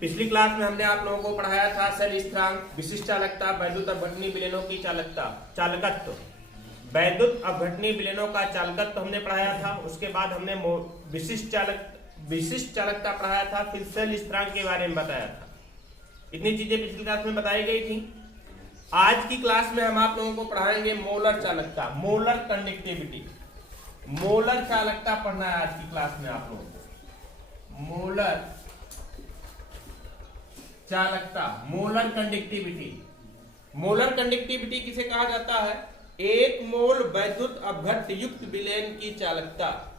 पिछली क्लास में हमने आप लोगों को पढ़ाया था सेल स्थिरांक, विशिष्ट चालकता, वैद्युत अपघटनी विलयनों की चालकत्व, वैद्युत अपघटनी विलयनों का चालकत्व हमने पढ़ाया था। उसके बाद हमने विशिष्ट चालकता पढ़ाया था, फिर सेल स्थिरांक के बारे में बताया था। इतनी चीजें पिछली क्लास में बताई गई थी। आज की क्लास में हम आप लोगों को पढ़ाएंगे मोलर चालकता, मोलर कंडक्टिविटी। मोलर चालकता पढ़ना है आज की क्लास में आप लोगों को। मोलर चालकता, मोलर कंडक्टिविटी। मोलर कंडक्टिविटी किसे कहा जाता है? एक मोल वैद्युत अपघट्ट युक्त विलयन की चालकता।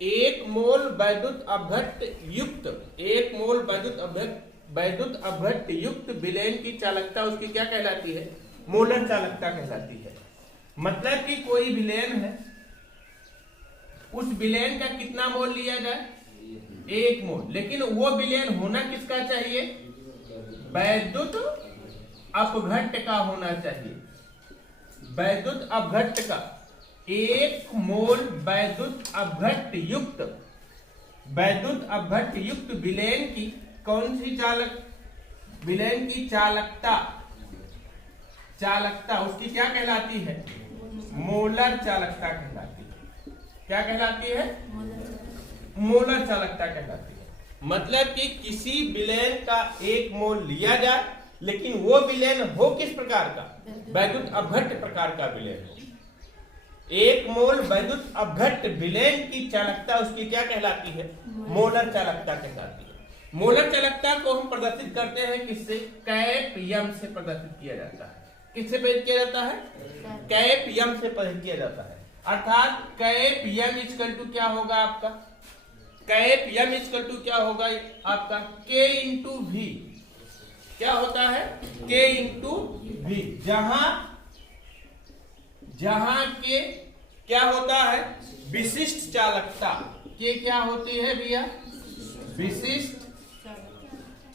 एक मोल वैद्युत अपघट्ट युक्त विलयन की चालकता उसकी क्या कहलाती है? मोलर चालकता कहलाती है। मतलब कि कोई विलयन है, उस विलयन का कितना मोल लिया जाए? एक मोल। लेकिन वो विलयन होना किसका चाहिए? वैद्युत अपघट्ट का होना चाहिए। वैद्युत अपघट्ट का। एक मोल वैद्युत अपघट्ट युक्त विलयन की कौन सी विलयन की चालकता उसकी क्या कहलाती है? मोलर चालकता कहलाती है। क्या कहलाती है? मोलर चालकता कहलाती है। मतलब कि किसी विलयन का एक मोल लिया जाए, लेकिन वो विलयन हो किस प्रकार का? वैद्युत अपघट्ट प्रकार का विलयन हो। एक मोल वैद्युत अपघट्ट विलयन की चालकता उसकी क्या कहलाती है? मोलर चालकता कहलाती है। मोलर चालकता को हम प्रदर्शित करते हैं किससे? कैप यम से प्रदर्शित किया जाता है। किससे प्रदर्शित किया जाता है? कैप यम से प्रदर्शित किया जाता है। अर्थात कैप यम इक्वल टू क्या होगा आपका? कैप यम इक्वल टू क्या होगा आपका? K into V। क्या होता है? K into V। जहां के क्या होता है? विशिष्ट चालकता। के क्या होती है भैया? विशिष्ट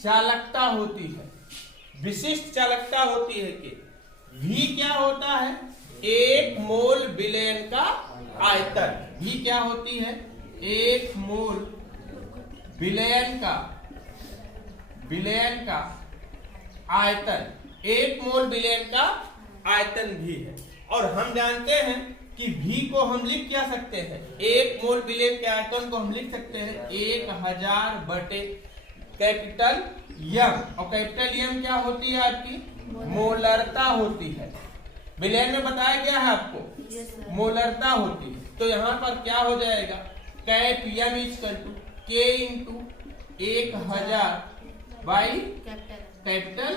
चालकता होती है। विशिष्ट चालकता होती है के। V क्या होता है? एक मोल विलयन का आयतन। V क्या होती है? एक मोल विलयन का आयतन। एक मोल विलयन का आयतन भी है। और हम जानते हैं कि V को हम लिख क्या सकते हैं? एक मोल विलयन के आयतन को हम लिख सकते हैं 1000 बटे कैपिटल यम। और कैपिटल यम क्या होती है आपकी? मोलरता होती है। विलयन में बताया गया है आपको, मोलरता होती है। तो यहाँ पर क्या हो जाएगा? कैप यम equal to K into 1000 by capital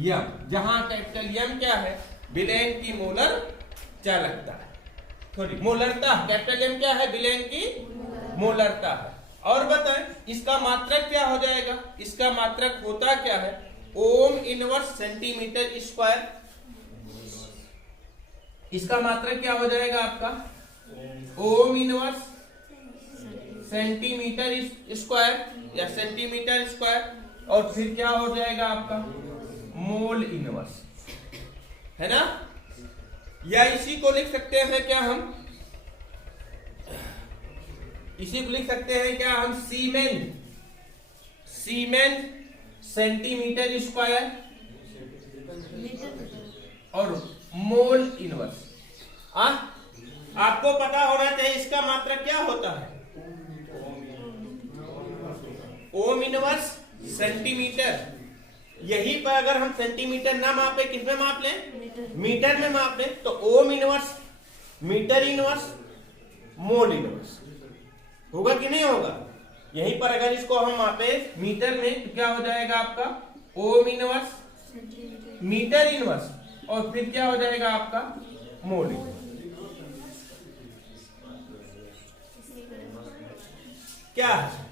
यम। जहां कैपिटल यम क्या है? विलयन की मोलर चालकता है। सॉरी, मोलरता। कैपिटल एम क्या है? विलयन की मोलरता है। और बताएं इसका मात्रक क्या हो जाएगा? इसका मात्रक होता क्या है? ओम इनवर्स सेंटीमीटर स्क्वायर। इसका मात्रक क्या हो जाएगा आपका? ओम इनवर्स सेंटीमीटर स्क्वायर या सेंटीमीटर स्क्वायर। और फिर क्या हो जाएगा आपका? मोल इनवर्स, है ना? या इसी को लिख सकते हैं क्या हम? इसी को लिख सकते हैं क्या हम? सीमेन सेंटीमीटर स्क्वायर और मोल इनवर्स। आपको पता होना चाहिए इसका मात्रक क्या होता है? ओम इनवर्स सेंटीमीटर। यहीं पर अगर हम सेंटीमीटर ना मापे, किसमें माप लें? मीटर में माप लें। तो ohm inverse, metre inverse, mole inverse होगा कि नहीं होगा? यहीं पर अगर इसको हम मापे मीटर में तो क्या हो जाएगा आपका? ओम इनवर्स, मीटर इनवर्स, और फिर क्या हो जाएगा आपका? Mole inverse. क्या है?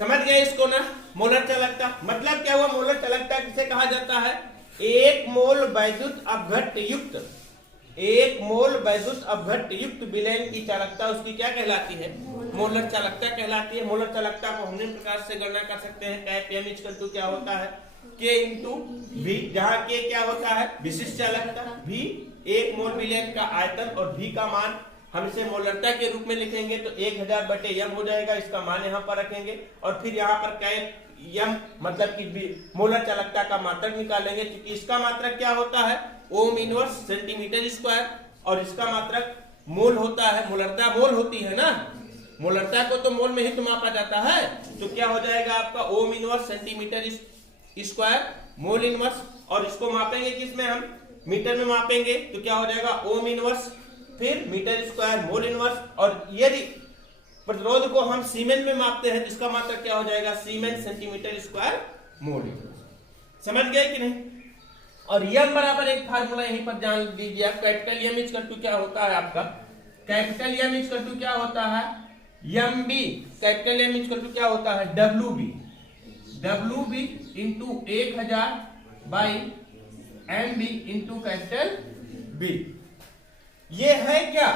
समझ गए इसको ना? मोलर चालकता मतलब क्या हुआ? मोलर चालकता किसे कहा जाता है? एक मोल वैद्युत अपघट्ट युक्त विलयन की चालकता उसकी क्या कहलाती है? मोलर चालकता कहलाती है। मोलर चालकता को हम निम्न प्रकार से गणना कर सकते हैं। कैप एम इक्वल टू क्या होता है? K into V। जहां K क्या होता है? विशिष्ट चालकता। V एक मोल विलयन का आयतन और V का मान हम इसे मोलरता के रूप में लिखेंगे तो 1000 बटे m हो जाएगा, इसका मान यहाँ पर रखेंगे और फिर यहाँ पर कैप m मतलब कि मोलर चालकता का मात्रक निकालेंगे, क्योंकि इसका मात्रक क्या होता है ओम इनवर्स सेंटीमीटर स्क्वायर और इसका मात्रक मोल होता है, मोलरता मोल होती है ना, मोलरता को तो मोल में ही तो मापा जाता है। तो क्या हो जाएगा आपका ओम inverse centimetre square mole inverse, और इसको मापेंगे किसमें हम मीटर में मापेंगे तो क्या हो जाएगा ओम इनवर्स फिर मीटर स्क्वायर मोल इनवर्स, और यदि प्रतिरोध को हम सीमेन में मापते हैं तो इसका मात्रक क्या हो जाएगा सीमेन सेंटीमीटर स्क्वायर मोल इनवर्स। समझ गए कि नहीं। और यम बराबर एक फार्मूला यहीं पर जान लीजिए आप, कैपिटल यम इक्वल टू क्या होता है आपका, कैपिटल यम इक्वल टू क्या होता है M B, capital M equal to क्या होता है W B into 1000 by M B into capital B. ये है क्या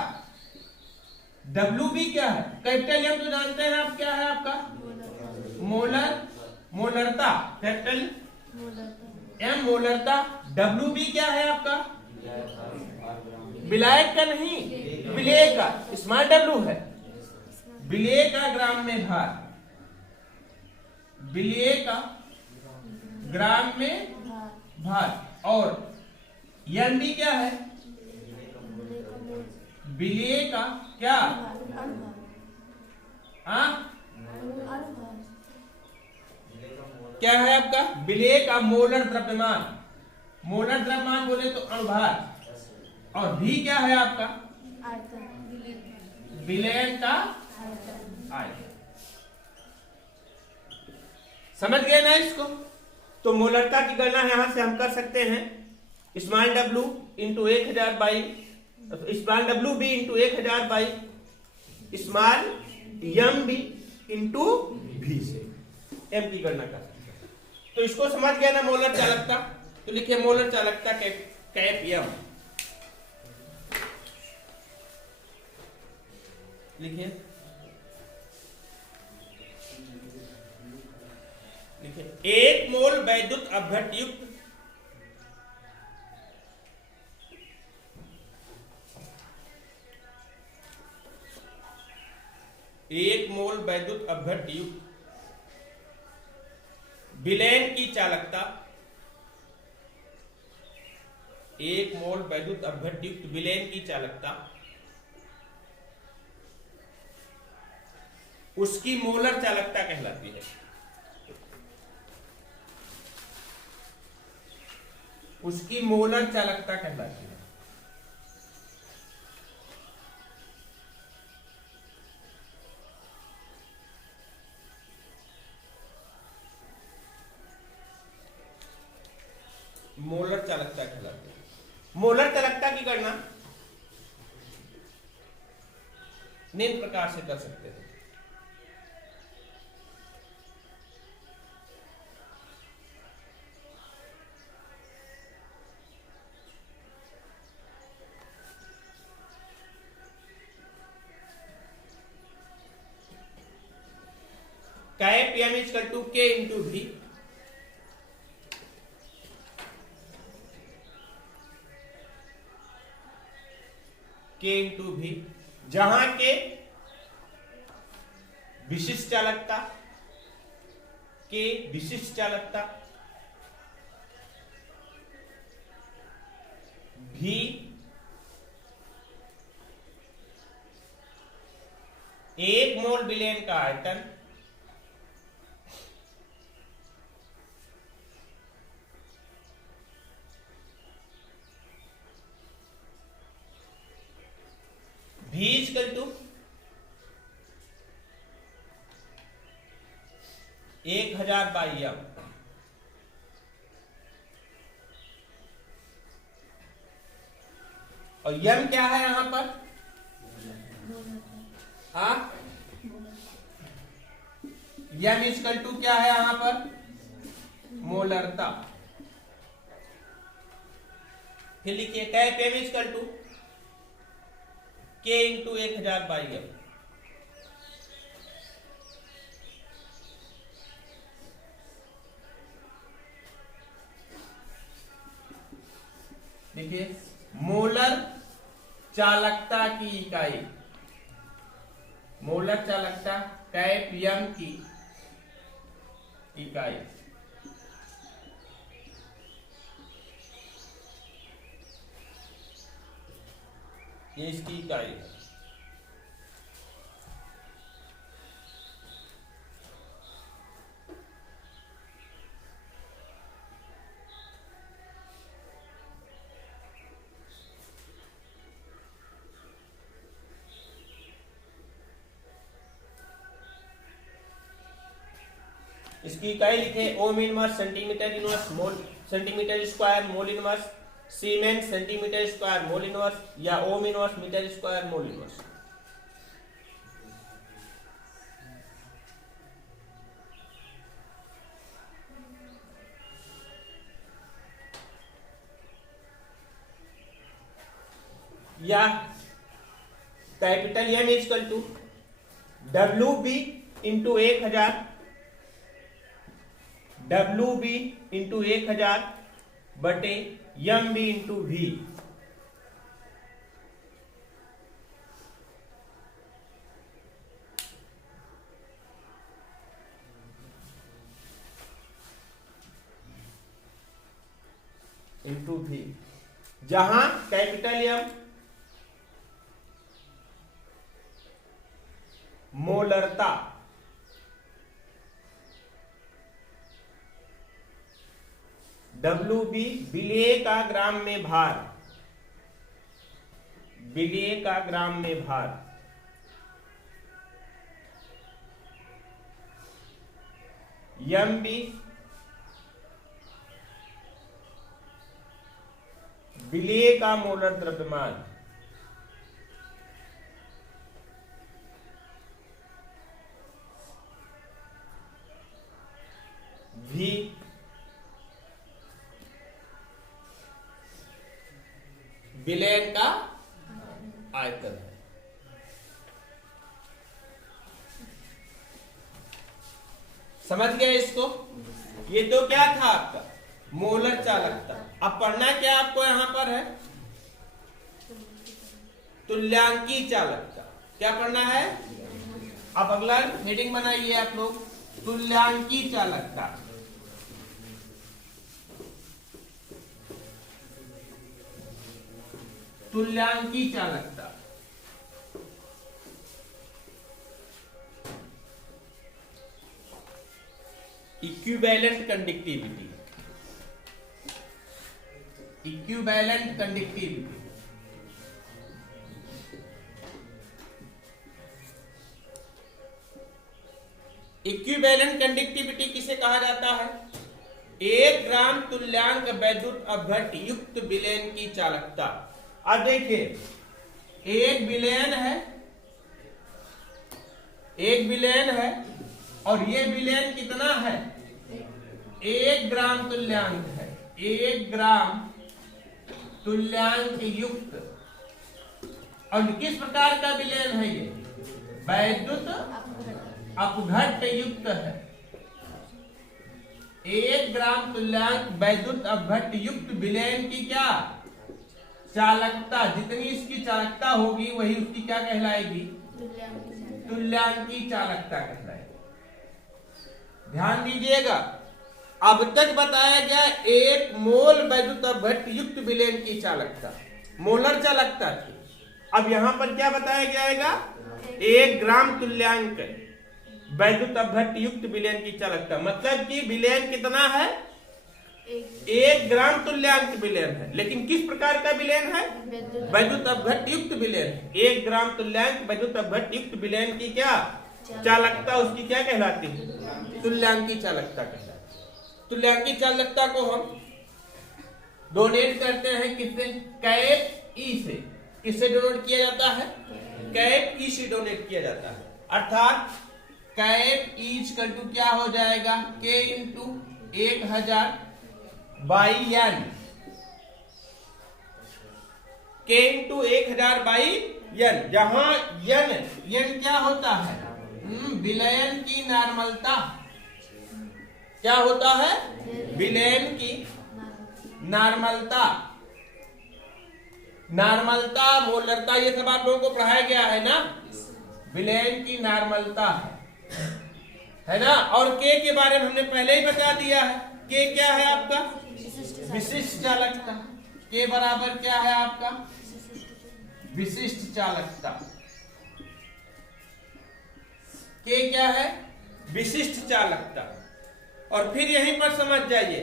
डब्ल्यू बी क्या है, कैपिटल एम तो जानते हैं आप क्या है आपका मोलरता, कैपिटल एम मोलरता, डब्ल्यू बी क्या है आपका विलायक का नहीं विलेय का, स्मॉल डब्ल्यू है विलेय का ग्राम में भार, विलेय का ग्राम में भार, और एम बी क्या है विलेय का क्या क्या है आपका विलेय का मोलर द्रव्यमान, मोलर द्रव्यमान बोले तो अणुभार, और भी क्या है आपका विलयन का आयतन। समझ गए ना इसको। तो मोलरता की गणना यहां से हम कर सकते हैं small W into 1000 by small W B into 1000 by small M B into भी से एम की गणना कर सकते हैं। तो इसको समझ गया ना मोलर चालकता। तो लिखिए मोलर चालकता कैप एम, लिखिए एक मोल वैद्युत अपघट्य युक्त एक मोल वैद्युत अपघट्य युक्त विलयन की चालकता, एक मोल वैद्युत अपघट्य युक्त विलयन की चालकता उसकी मोलर चालकता कहलाती है, उसकी मोलर चालकता कहलाती है। मोलर चालकता कहलाती है। मोलर चालकता की गणना निम्न प्रकार से कर सकते हैं। कैप एम इक्वल टू के इंटू भी, के इंटू भी, जहां के विशिष्ट चालकता, के विशिष्ट चालकता, भी एक मोल विलयन का आयतन, भी इक्वल टू 1000 बाई एम, और यम क्या है यहां पर यम इक्वल टू क्या है यहां पर मोलरता। फिर लिखिए कैप एम इक्वल टू के इंटू 1000 बाई एम, देखिए मोलर चालकता की इकाई, मोलर चालकता कैप यम की इकाई। ये इसकी इकाई है। इसकी इकाई लिखे ohm inverse centimetre inverse mole centimetre square mole inverse, siemens centimetre square mole inverse, या ohm inverse metre square mole inverse. या capital M equal to W B into 1000, W B into 1000 बटे M B into V. Into V, जहां capital M मोलरता, W B विलेय का ग्राम में भार, विलेय का ग्राम में भार, एम बी विलेय का मोलर द्रव्यमान, भी विलयन का आयतन है। समझ गए इसको? ये तो क्या था आपका मोलर चालकता। अब पढ़ना क्या आपको यहां पर है, तुल्यांकी चालकता। क्या पढ़ना है? अब अगला हेडिंग बनाइए आप लोग, तुल्यांकी चालकता। तुल्यांकी चालकता equivalent conductivity, equivalent conductivity. Equivalent conductivity किसे कहा जाता है? 1 ग्राम तुल्यांक वैद्युत अपघट्ट युक्त विलयन की चालकता। अब देखिए, एक विलयन है, एक विलयन है, और ये विलयन कितना है? 1 ग्राम तुल्यांक है, 1 ग्राम तुल्यांक युक्त। और किस प्रकार का विलयन है ये? वैद्युत अपघट्ट युक्त है। 1 ग्राम तुल्यांक वैद्युत अपघट्ट युक्त विलयन की क्या चालकता, जितनी इसकी चालकता होगी वही उसकी क्या कहलाएगी? तुल्यांकी चालकता कहलाएगी। ध्यान दीजिएगा, अब तक बताया गया 1 मोल वैद्युत अपघट्ट युक्त विलयन की चालकता, मोलर चालकता थी। अब यहां पर क्या बताया जाएगा? 1 ग्राम तुल्यांक वैद्युत अपघट्ट युक्त विलयन की चालकता, मतलब कि विलयन कितना है? 1 ग्राम तुल्यांक विलयन है, लेकिन किस प्रकार का विलयन है? वैद्युत अपघट्ट युक्त विलयन है। 1 ग्राम तुल्यांक वैद्युत अपघट्ट युक्त विलयन की क्या चालकता, उसकी क्या कहलाती है? तुल्यांकी चालकता कहलाती है। तुल्यांकी चालकता को हम डोनेट करते हैं किससे? कैप ई से। किससे डोनेट किया जाता है? कैप ई से डोनेट किया जाता है। अर्थात कैप ई इक्वल टू क्या हो जाएगा? के इंटू 1000 बाई एन, के इंटू 1000 बाई एन, जहां एन क्या होता है? विलयन की नॉर्मलता। क्या होता है? विलयन की नॉर्मलता। नॉर्मलता, मोलरता, ये सब आप लोगों को पढ़ाया गया है ना। विलेन की नॉर्मलता है ना। और के बारे में हमने पहले ही बता दिया है। के क्या है आपका? विशिष्ट चालकता। के बराबर क्या है आपका? विशिष्ट चालकता। के क्या है? विशिष्ट चालकता। और फिर यहीं पर समझ जाइए,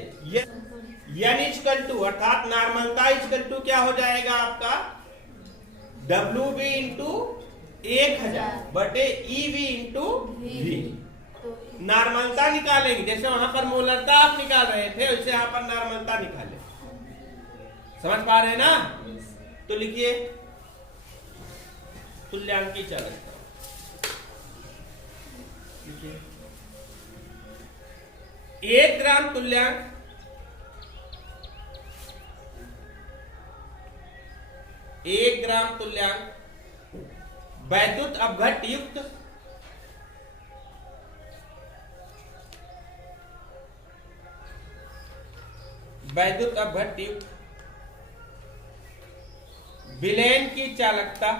n इक्वल टू अर्थात नॉर्मलता इक्वल टू क्या हो जाएगा आपका? WB इंटू 1000 बटे EV इंटू V। नॉर्मलता निकालेंगे, जैसे वहां पर मोलरता आप निकाल रहे थे वैसे यहां पर नॉर्मलता निकाले। समझ पा रहे हैं ना? तो लिखिए तुल्यांकी चालकता। लिखिए 1 ग्राम तुल्यांक 1 ग्राम तुल्यांक वैद्युत अपघट्ट युक्त विलेन की चालकता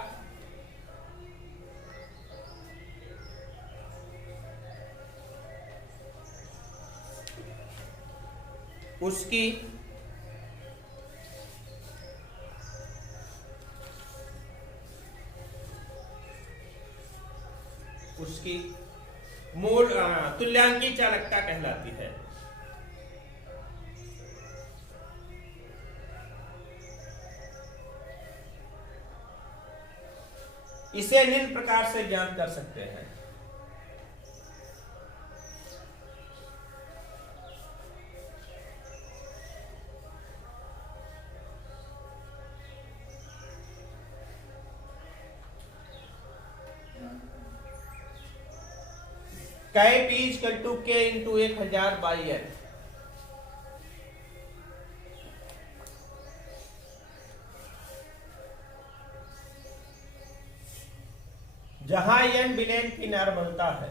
उसकी मूल तुल्यांकी चालकता कहलाती है। इसे निम्न प्रकार से ज्ञात कर सकते हैं। Cap P equal to K into 1000 by N। जहां N विलेन की नॉर्मलता है,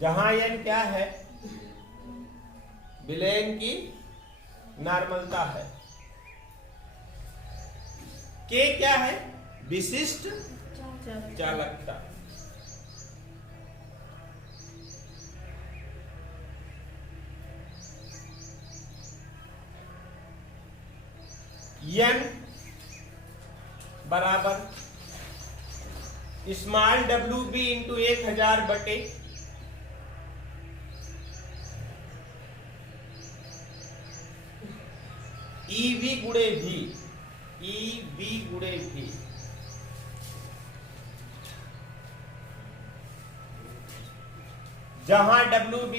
जहां N क्या है? विलेन की नॉर्मलता है। के क्या है? विशिष्ट चालकता। N बराबर स्मॉल WB इंटू 1000 बटे EV गुणे V। EV गुणे V। जहां WB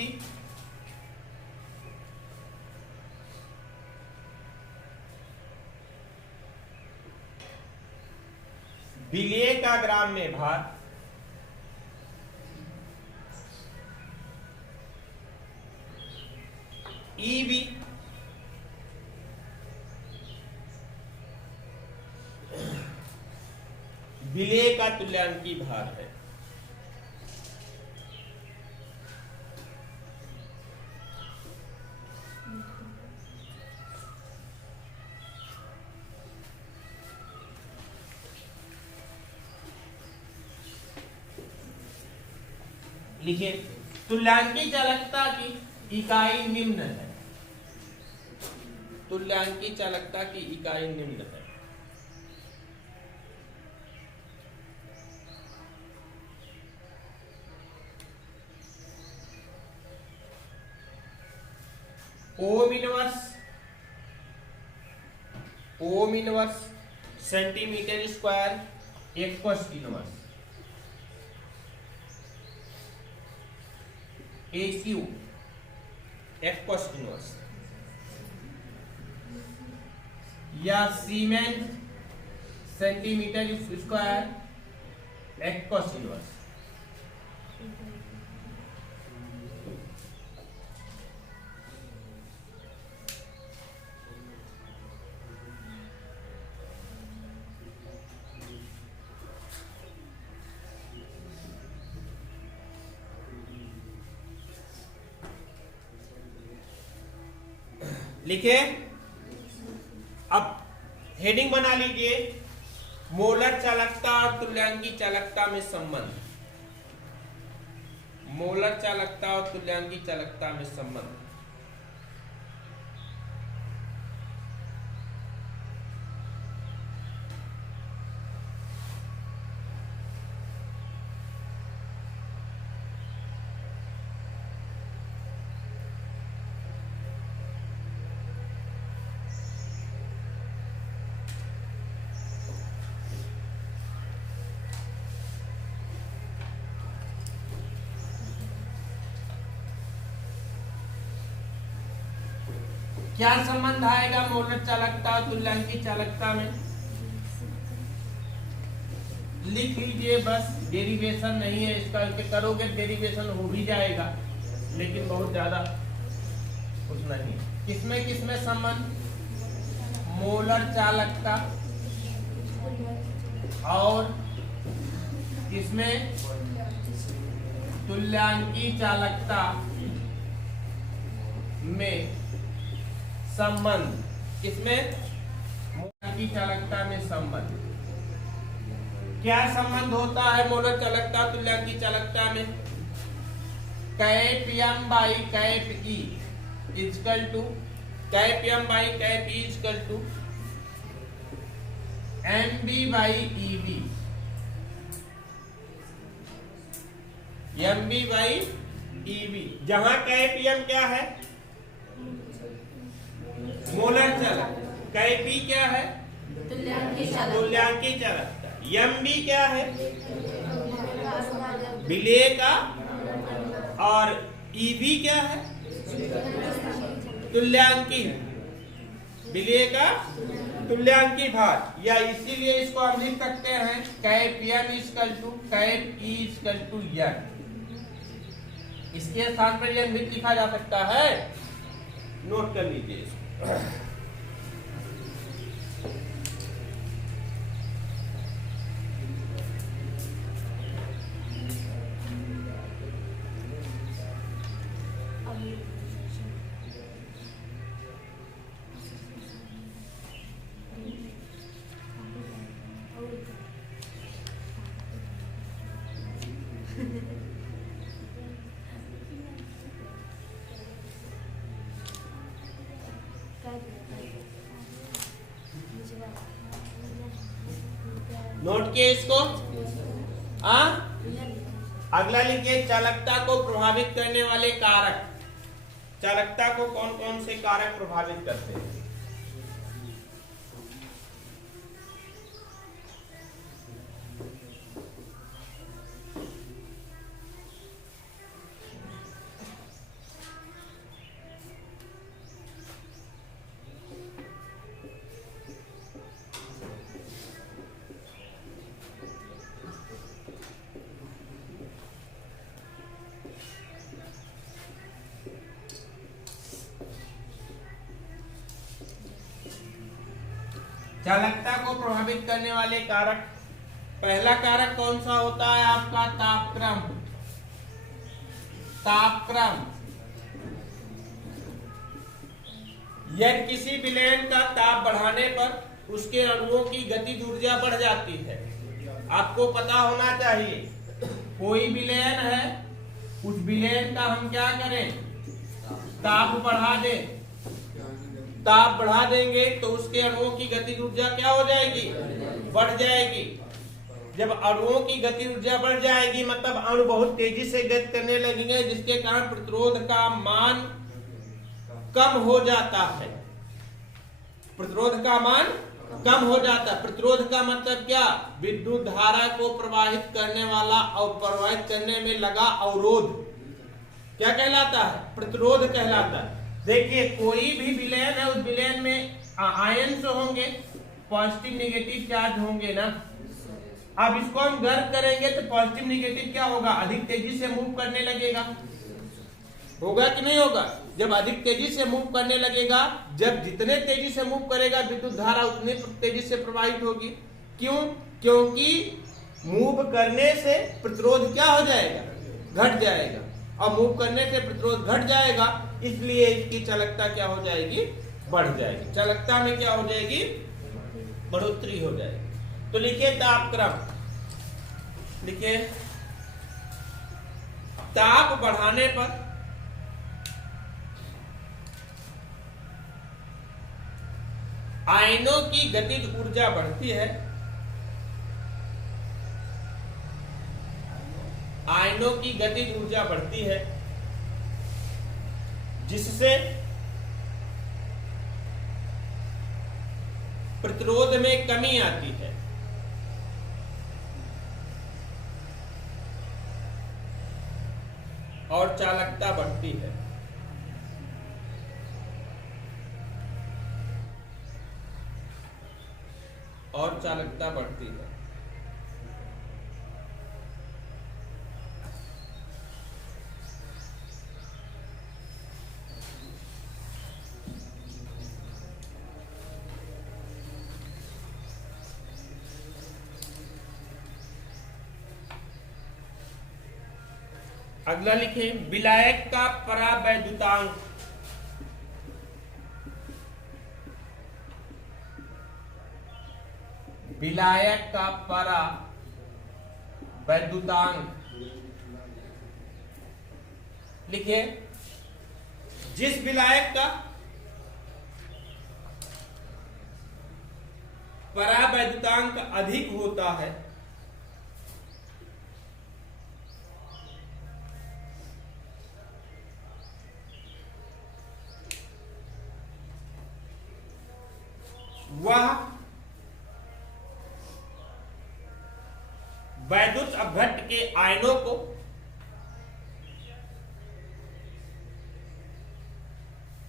विलेय का ग्राम में भार, EV विलेय का तुल्यांकी भार है। लिखिए तुल्यांकी चालकता की इकाई निम्न है। तुल्यांकी चालकता की इकाई निम्न है। ओम inverse centimetre square aqueous inverse AQ aqueous inverse या सीमेन सेंटीमीटर स्क्वायर एक्वस इनवर्स। लिखे। अब हेडिंग बना लीजिए, मोलर चालकता और तुल्यांकी चालकता में संबंध। मोलर चालकता और तुल्यांकी चालकता में संबंध। क्या संबंध आएगा मोलर चालकता और तुल्यांकी चालकता में? लिख लीजिए बस, डेरिवेशन नहीं है इसका, करोगे डेरिवेशन हो भी जाएगा लेकिन बहुत ज्यादा कुछ नहीं। किसमें किसमें संबंध? मोलर चालकता और किसमें? तुल्यांकी चालकता में संबंध। किसमें? मोलर चालकता में संबंध। क्या संबंध होता है मोलर चालकता तुल्यांकी चालकता में? Cap M by cap E equal to, cap M by cap E equal to M B by E B, M B by E B. जहां कैप एम क्या है? मोलर चालक। कैप ई क्या है? तुल्यांकी चालकता। एम बी क्या है? विलेय का। और ई बी क्या है? तुल्यांकी। विलेय का तुल्यांकी भार, या इसीलिए इसको हम लिख सकते हैं cap M equal to cap E equal to N. इसके स्थान पर एन भी लिखा जा सकता है, नोट कर लीजिए इसको। नोट किए इसको। अगला लिखिए, चालकता को प्रभावित करने वाले कारक। चालकता को कौन कौन से कारक प्रभावित करते हैं? चालकता को प्रभावित करने वाले कारक, पहला कारक कौन सा होता है आपका? तापक्रम। तापक्रम। यदि किसी विलयन का ताप बढ़ाने पर उसके अणुओं की गतिज ऊर्जा बढ़ जाती है। आपको पता होना चाहिए, कोई विलयन है, उस विलयन का हम क्या करें? ताप बढ़ा दें। ताप बढ़ा देंगे तो उसके अणुओं की गतिज ऊर्जा क्या हो जाएगी? बढ़ जाएगी। जब अणुओं की गतिज ऊर्जा बढ़ जाएगी मतलब अणु बहुत तेजी से गति करने लगेंगे, जिसके कारण प्रतिरोध का मान कम हो जाता है। प्रतिरोध का मान कम हो जाता है। प्रतिरोध का मतलब क्या? विद्युत धारा को प्रवाहित करने वाला और प्रवाहित करने में लगा अवरोध क्या कहलाता है? प्रतिरोध कहलाता है। देखिए, कोई भी विलयन है, उस विलयन में आयन्स होंगे, पॉजिटिव नेगेटिव चार्ज होंगे ना। अब इसको हम गर्म करेंगे तो पॉजिटिव नेगेटिव क्या होगा? अधिक तेजी से मूव करने लगेगा। होगा कि नहीं होगा? जब अधिक तेजी से मूव करने लगेगा, जब जितने तेजी से मूव करेगा विद्युत धारा उतनी तेजी से प्रवाहित होगी। क्यों? क्योंकि मूव करने से प्रतिरोध क्या हो जाएगा? घट जाएगा। और मूव करने से प्रतिरोध घट जाएगा, इसलिए इसकी चालकता क्या हो जाएगी? बढ़ जाएगी, चालकता में क्या हो जाएगी, बढ़ोतरी हो जाएगी। तो लिखिए तापक्रम, लिखिए ताप बढ़ाने पर आयनों की गतिज ऊर्जा बढ़ती है, आयनों की गतिज ऊर्जा बढ़ती है, जिससे प्रतिरोध में कमी आती है। और चालकता बढ़ती है। और चालकता बढ़ती है। अगला लिखे विलायक का परावैद्युतांक, विलायक का परावैद्युतांक लिखिए जिस विलायक का परावैद्युतांक अधिक होता है वह वैद्युत अपघट्ट के आयनों को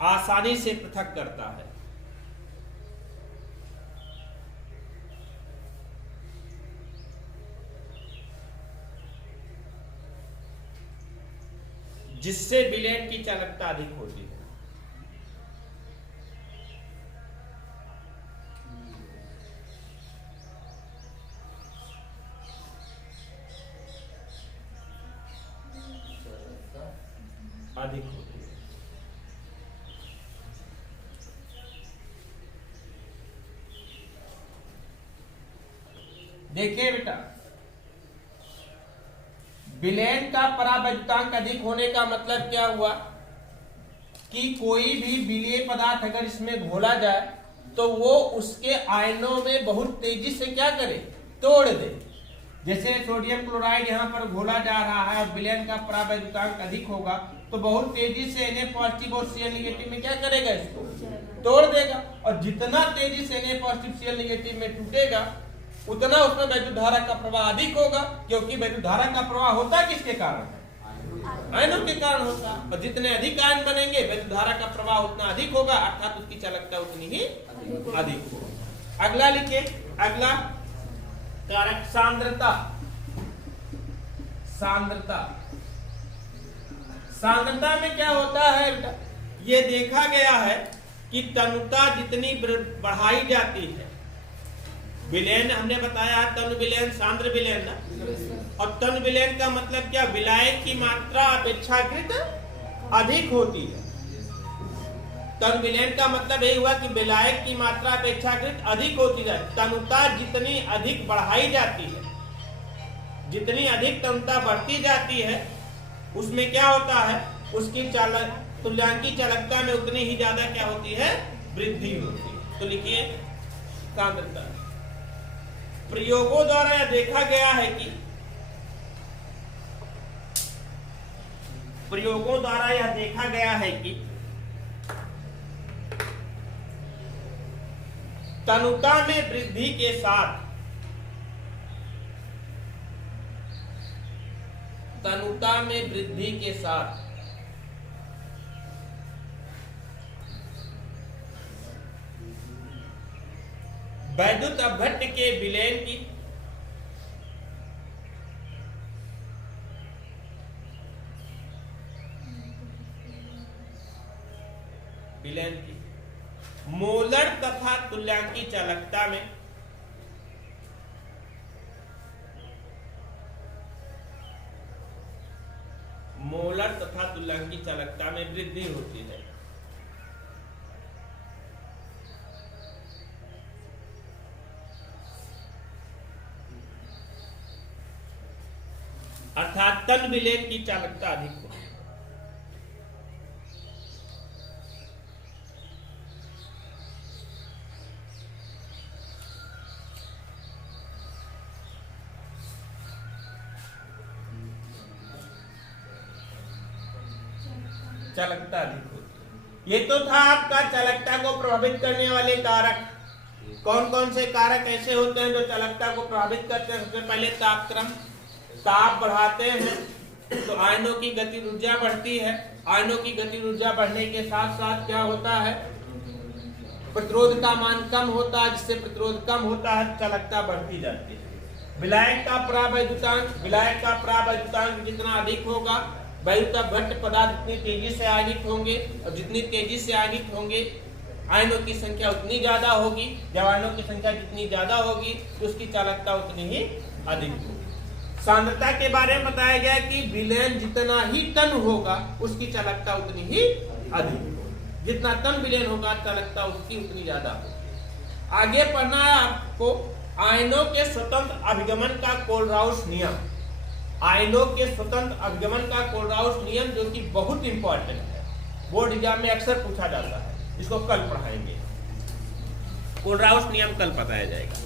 आसानी से पृथक करता है। जिससे विलयन की चालकता अधिक होती है। अधिक होती है। देखिए बेटा, विलयन का परावैद्युतांक अधिक होने का मतलब क्या हुआ कि कोई भी विलेय पदार्थ अगर इसमें घोला जाए तो वो उसके आयनों में बहुत तेजी से क्या करे, तोड़ दे। जैसे सोडियम क्लोराइड यहाँ पर घोला जा रहा है और विलयन का परावैद्युतांक अधिक होगा तो बहुत तेजी से Na पॉजिटिव और Cl नेगेटिव में क्या करेगा, इसको तोड़ देगा। और जितना तेजी से Na पॉजिटिव Cl नेगेटिव में टूटेगा उतना उसमें वैद्युत धारा का प्रवाह अधिक होगा, क्योंकि वैद्युत धारा का प्रवाह होता है किसके कारण, आयनों के कारण होता है। और जितने अधिक आयन बनेंगे वैद्युत धारा का प्रवाह उतना अधिक होगा, अर्थात उसकी चालकता उतनी ही अधिक होगा। अगला लिखिए, अगला कारक सांद्रता। सांद्रता, सांद्रता में क्या होता है, ये देखा गया है कि तनुता जितनी बढ़ाई जाती है, विलयन हमने बताया तनु विलयन सांद्र विलयन ना, और तनु विलयन का मतलब क्या, विलायक की मात्रा अपेक्षाकृत अधिक होती है। तनु विलयन का मतलब यही हुआ कि विलायक की मात्रा अपेक्षाकृत अधिक होती है। तनुता जितनी अधिक बढ़ाई जाती है, जितनी अधिक तनुता बढ़ती जाती है, उसमें क्या होता है, उसकी तुल्यांकी चालकता में उतनी ही ज्यादा क्या होती है, वृद्धि होती है। तो लिखिए सांद्रता। प्रयोगों द्वारा यह देखा गया है कि प्रयोगों द्वारा यह देखा गया है कि तनुता में वृद्धि के साथ, तनुता में वृद्धि के साथ वैद्युत अपघट्ट के विलयन की मोलर तथा तुल्यांकी चालकता में मोलर तथा तुल्यांकी चालकता में वृद्धि होती है। अर्थात तन विलेन की चालकता अधिक होगी। चालकता अधिक होती है। ये तो था आपका चालकता को प्रभावित करने वाले कारक। कौन कौन से कारक ऐसे होते हैं जो चालकता को प्रभावित करते हैं? सबसे पहले तापक्रम, ताप बढ़ाते हैं तो आयनों की गतिज ऊर्जा बढ़ती है। आयनों की गतिज ऊर्जा बढ़ने के साथ साथ क्या होता है? प्रतिरोध का मान कम होता है, जिससे प्रतिरोध कम होता है, चालकता बढ़ती जाती है। विलायक का परावैद्युतांक, विलायक का परावैद्युतांक जितना अधिक होगा, वायु का घट्ट पदार्थ उतनी तेजी से आयनित होंगे, और जितनी तेजी से आयनित होंगे आयनों की संख्या उतनी ज्यादा होगी। जब आयनों की संख्या जितनी ज्यादा होगी तो उसकी चालकता उतनी ही अधिक होगी। सांद्रता के बारे में बताया गया कि विलयन जितना ही टन होगा उसकी चालकता उतनी ही अधिक होगी। जितना टन विलयन होगा चालकता उसकी उतनी ज्यादा होगी। आगे पढ़ना है आपको आयनों के स्वतंत्र अभिगमन का कोलराउस नियम। आयनों के स्वतंत्र अभिगमन का कोलराउस नियम जो कि बहुत इंपॉर्टेंट है, बोर्ड एग्जाम में अक्सर पूछा जाता है। इसको कल पढ़ाएंगे। कोलराउस नियम कल बताया जाएगा।